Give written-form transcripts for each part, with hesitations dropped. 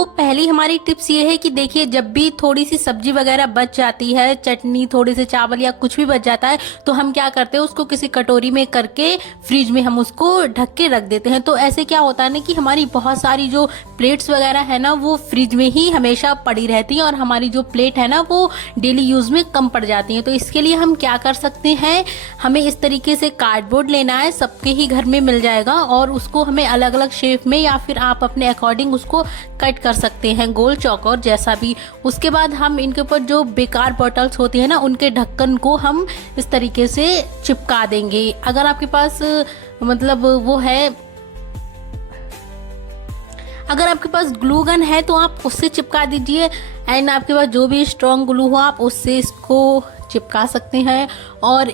तो पहली हमारी टिप्स ये है कि देखिए, जब भी थोड़ी सी सब्जी वगैरह बच जाती है, चटनी, थोड़े से चावल या कुछ भी बच जाता है, तो हम क्या करते हैं, उसको किसी कटोरी में करके फ्रिज में हम उसको ढक के रख देते हैं। तो ऐसे क्या होता है ना कि हमारी बहुत सारी जो प्लेट्स वगैरह है ना, वो फ्रिज में ही हमेशा पड़ी रहती हैं और हमारी जो प्लेट है ना, वो डेली यूज में कम पड़ जाती है। तो इसके लिए हम क्या कर सकते हैं, हमें इस तरीके से कार्डबोर्ड लेना है, सबके ही घर में मिल जाएगा, और उसको हमें अलग अलग शेप में या फिर आप अपने अकॉर्डिंग उसको कट कर सकते हैं, गोल चौकोर जैसा भी। उसके बाद हम इनके ऊपर जो बेकार बॉटल्स होती है ना, उनके ढक्कन को हम इस तरीके से चिपका देंगे। अगर आपके पास मतलब वो है, अगर आपके पास ग्लू गन है तो आप उससे चिपका दीजिए, एंड आपके पास जो भी स्ट्रॉन्ग ग्लू हो आप उससे इसको चिपका सकते हैं। और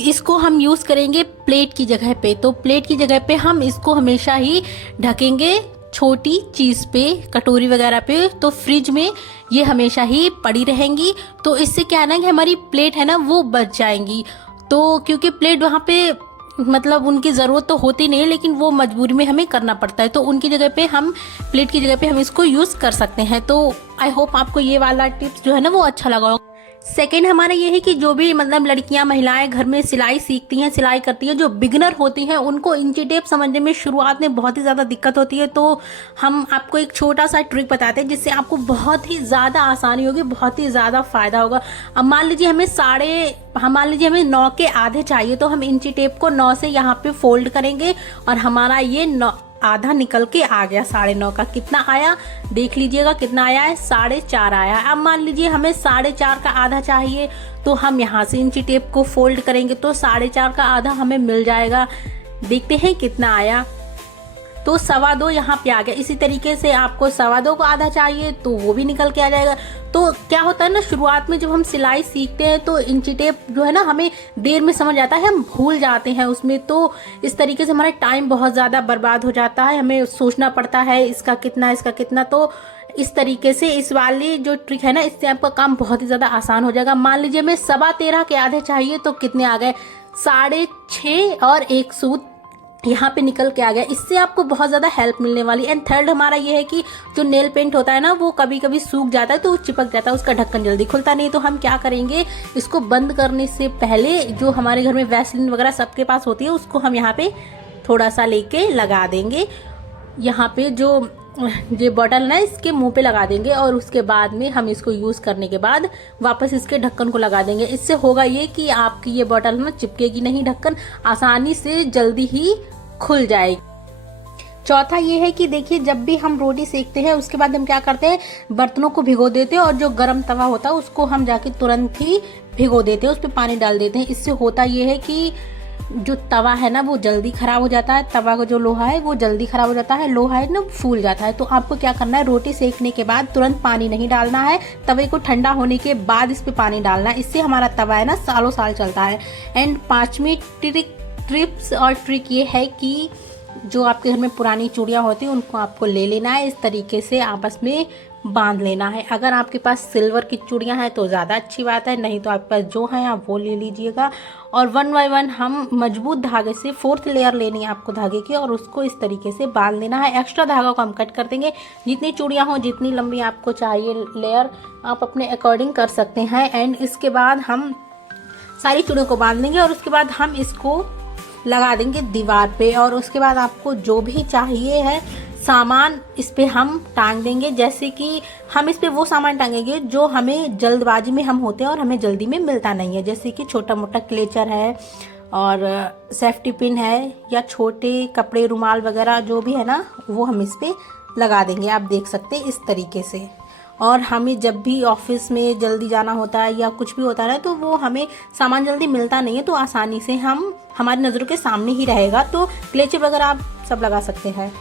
इसको हम यूज़ करेंगे प्लेट की जगह पे। तो प्लेट की जगह पे हम इसको हमेशा ही ढकेंगे छोटी चीज़ पे, कटोरी वगैरह पे, तो फ्रिज में ये हमेशा ही पड़ी रहेंगी। तो इससे क्या है ना कि हमारी प्लेट है ना, वो बच जाएंगी। तो क्योंकि प्लेट वहाँ पे मतलब उनकी ज़रूरत तो होती नहीं है, लेकिन वो मजबूरी में हमें करना पड़ता है, तो उनकी जगह पे हम प्लेट की जगह पे हम इसको यूज़ कर सकते हैं। तो आई होप आपको ये वाला टिप्स जो है ना वो अच्छा लगा होगा। सेकेंड हमारा ये है कि जो भी मतलब लड़कियां, महिलाएं घर में सिलाई सीखती हैं, सिलाई करती हैं, जो बिगिनर होती हैं, उनको इंची टेप समझने में शुरुआत में बहुत ही ज़्यादा दिक्कत होती है। तो हम आपको एक छोटा सा ट्रिक बताते हैं जिससे आपको बहुत ही ज़्यादा आसानी होगी, बहुत ही ज़्यादा फ़ायदा होगा। अब मान लीजिए हमें 9 के आधे चाहिए, तो हम इंची टेप को 9 से यहाँ पे फोल्ड करेंगे और हमारा ये आधा निकल के आ गया। 9.5 का कितना आया देख लीजिएगा, कितना आया है, 4.5 आया है। अब मान लीजिए हमें 4.5 का आधा चाहिए, तो हम यहाँ से इंची टेप को फोल्ड करेंगे तो 4.5 का आधा हमें मिल जाएगा। देखते हैं कितना आया, तो 2.25 यहाँ पे आ गया। इसी तरीके से आपको 2.25 को आधा चाहिए तो वो भी निकल के आ जाएगा। तो क्या होता है ना, शुरुआत में जब हम सिलाई सीखते हैं तो इंची टेप जो है ना हमें देर में समझ आता है, हम भूल जाते हैं उसमें। तो इस तरीके से हमारा टाइम बहुत ज़्यादा बर्बाद हो जाता है, हमें सोचना पड़ता है इसका कितना। तो इस तरीके से इस वाली जो ट्रिक है ना, इससे आपका काम बहुत ही ज़्यादा आसान हो जाएगा। मान लीजिए हमें 13.25 के आधे चाहिए, तो कितने आ गए, 6.5 और 1 सूत यहाँ पे निकल के आ गया। इससे आपको बहुत ज़्यादा हेल्प मिलने वाली। एंड थर्ड हमारा ये है कि जो नेल पेंट होता है ना, वो कभी कभी सूख जाता है तो चिपक जाता है, उसका ढक्कन जल्दी खुलता नहीं। तो हम क्या करेंगे, इसको बंद करने से पहले जो हमारे घर में वैसलीन वगैरह सबके पास होती है, उसको हम यहाँ पे थोड़ा सा लेके लगा देंगे। यहाँ पे जो बॉटल है इसके मुंह पे लगा देंगे, और उसके बाद में हम इसको यूज़ करने के बाद वापस इसके ढक्कन को लगा देंगे। इससे होगा ये कि आपकी ये बॉटल ना चिपकेगी नहीं, ढक्कन आसानी से जल्दी ही खुल जाएगी। चौथा ये है कि देखिए, जब भी हम रोटी सेकते हैं उसके बाद हम क्या करते हैं, बर्तनों को भिगो देते हैं, और जो गर्म तवा होता है उसको हम जाके तुरंत ही भिगो देते हैं, उस पर पानी डाल देते हैं। इससे होता ये है कि जो तवा है ना वो जल्दी खराब हो जाता है, तवा का जो लोहा है वो जल्दी खराब हो जाता है, लोहा है ना फूल जाता है। तो आपको क्या करना है, रोटी सेकने के बाद तुरंत पानी नहीं डालना है, तवे को ठंडा होने के बाद इस पे पानी डालना है। इससे हमारा तवा है ना सालों साल चलता है। एंड 5वीं टिप्स और ट्रिक ये है कि जो आपके घर में पुरानी चूड़ियाँ होती हैं उनको आपको ले लेना है, इस तरीके से आपस में बांध लेना है। अगर आपके पास सिल्वर की चूड़ियाँ हैं तो ज़्यादा अच्छी बात है, नहीं तो आपके पास जो है आप वो ले लीजिएगा। और 1 बाय 1 हम मजबूत धागे से 4th लेयर लेनी है आपको धागे की, और उसको इस तरीके से बांध लेना है। एक्स्ट्रा धागा को हम कट कर देंगे, जितनी चूड़ियाँ हों, जितनी लंबी आपको चाहिए लेयर, आप अपने अकॉर्डिंग कर सकते हैं। एंड इसके बाद हम सारी चूड़ियों को बांध लेंगे और उसके बाद हम इसको लगा देंगे दीवार पे। और उसके बाद आपको जो भी चाहिए है सामान इस पे हम टांग देंगे। जैसे कि हम इस पे वो सामान टांगेंगे जो हमें जल्दबाजी में हम होते हैं और हमें जल्दी में मिलता नहीं है, जैसे कि छोटा मोटा क्लेचर है और सेफ्टी पिन है, या छोटे कपड़े, रुमाल वगैरह जो भी है ना, वो हम इस पे लगा देंगे। आप देख सकते हैं इस तरीके से। और हमें जब भी ऑफिस में जल्दी जाना होता है या कुछ भी होता है तो वो हमें सामान जल्दी मिलता नहीं है, तो आसानी से हमारी नज़रों के सामने ही रहेगा। तो क्लेचर वगैरह आप सब लगा सकते हैं।